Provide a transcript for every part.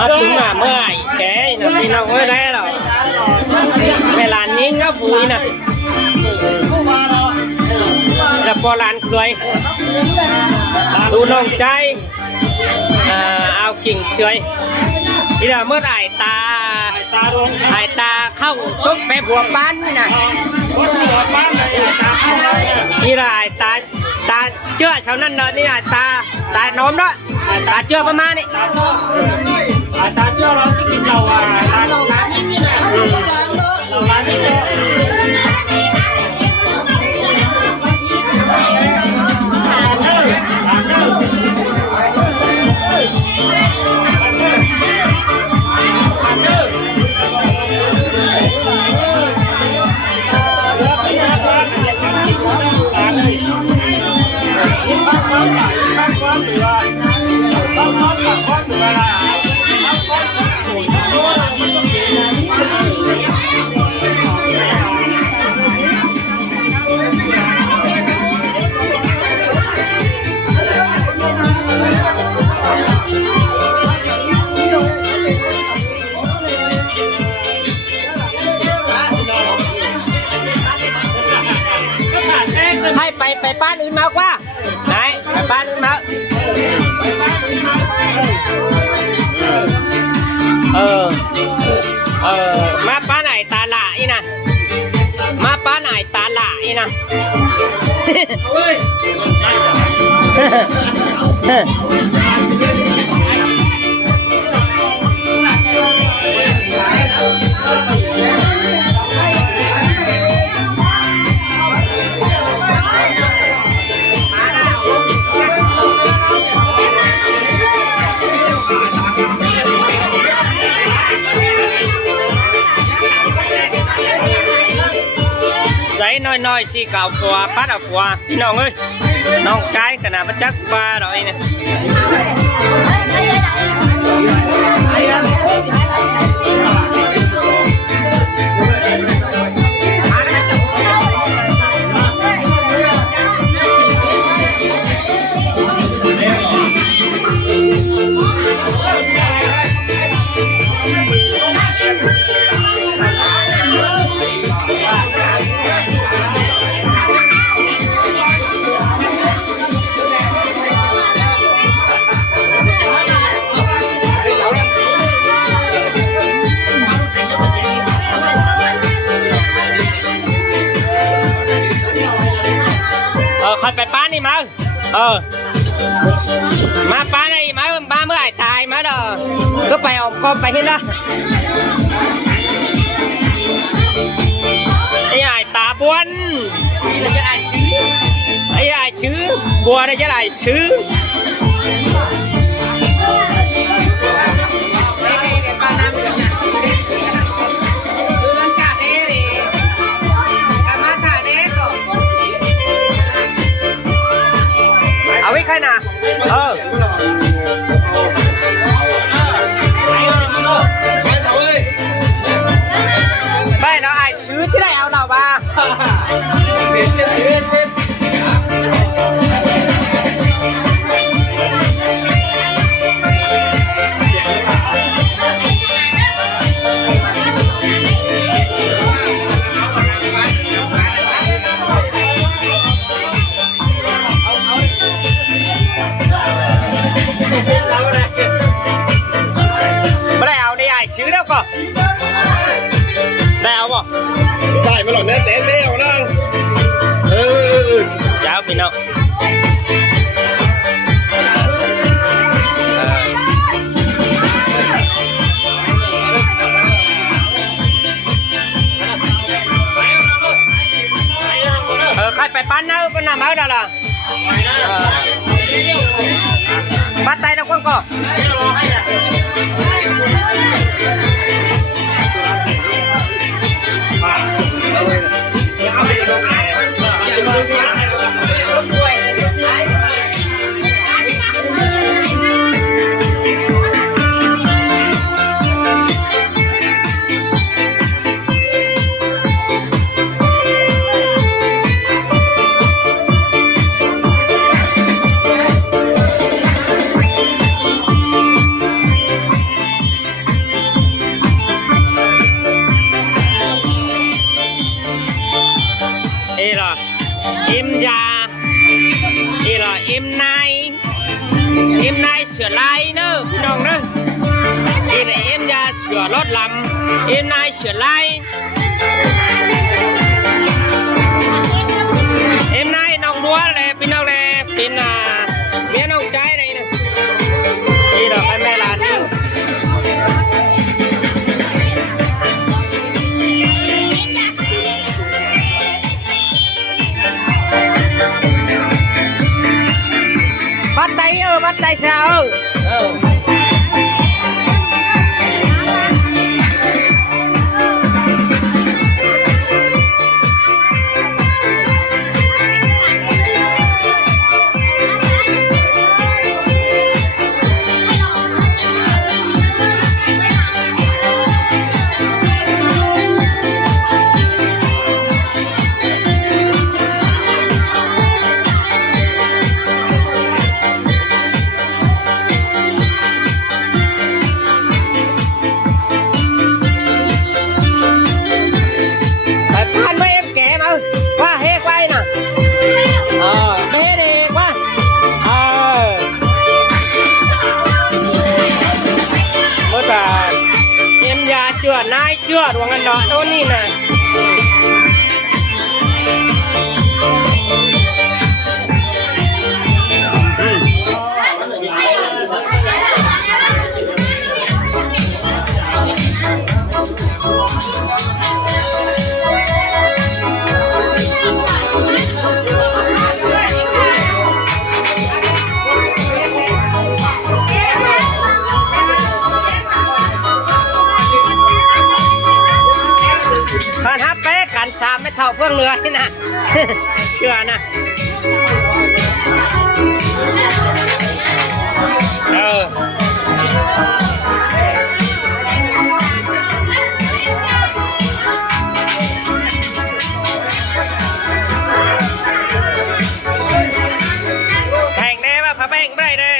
มาถึงเมื่อไหร่แกนะพี่น้องเอ้ยได้หรอเวลานี้ก็ปุ๋ยนะแล้วพอลานเคยดูน้องใจเอากิ่งเฉยนี่เราเมื่อไหร่ตาเข้าซุกไปผัวบ้านนี่นะนี่เราตาเชื่อชาวนั้นเนอะนี่ตาน้อมด้วยตาเชื่อประมาณนี้ตาเชื่อเราที่กินเราร้านนี้นะเราร้านนี้ไปบ้านอื่นมากว่าไหนไปบ้านอื่นมามาป้าไหนตาหล่าอีนะมาป้าไหนตาหล่าอีนะน้อยสิเก่าผัวปัดเอาผัวพี่น้องเอ้ยน้องกายขนาดประจักษ์บ้าหน่อยเนี่ยไปป้านี่มามาป้านี่มาเมื่อไหร่ตายมาเด้อก็ไปออกก็ไปที่นั่นไอ้ใหญ่ตาบวนไอ้ใหญ่ชื้อบัวได้จะไหลชื้อเอาไว้ใครนะไม่เนาะไอ้ซื้อที่ไหนเอาเราบ้าซื้อแล้วก็ได้เอาบ่ได้มาหรอกเนี่ยแต่เลี้ยวนั่งยาวพี่น้องใครไปปั้นนะปั้นน้ำเอาได้ละปั้นไตเราก็ เอ็มนายเสือลายเนอะพี่น้องเนอะกินเอ็มยาเสือรถลำเอ็มนายเสือลายเอ็มนายน้องบัวเลยพี่น้องเลยเป็นเมียน้องใจอะไรเนี่ยนี่ดอกแม่ลานนี่bắt tay sao chưa ruang ăn đó đâu nèสามไม่เท่าเพื่อนเรือนี่นะ เชื่อนะแข่งแน่ป่ะพะแบ่งไม่ได้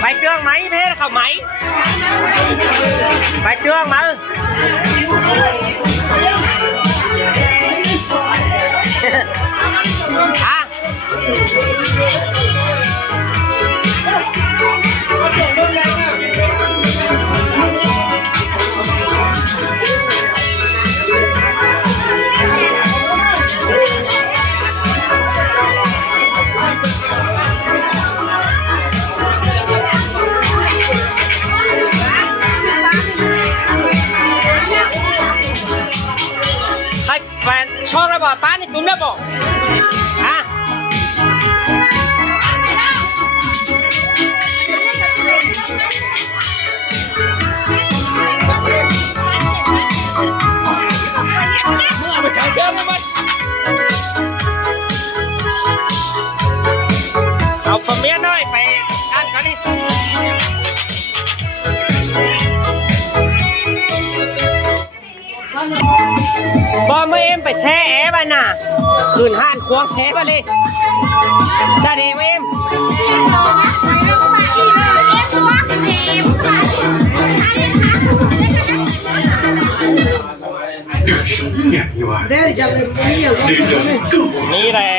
ไปเครื่องไหมเพชรเขาไหมไปเครื่องมาชอบแล้วบอกป้านี่จุ่มแล้วบอกฮะไปเช้าเช้าเลยมันเอาฟอร์เมียน้อยไปอ่านกันดิบอมเอ็มไปแช่แอร์บ้านน่ะคืนห้านควงแท้ไปเลยชาเดมเอ็มนี่แหละ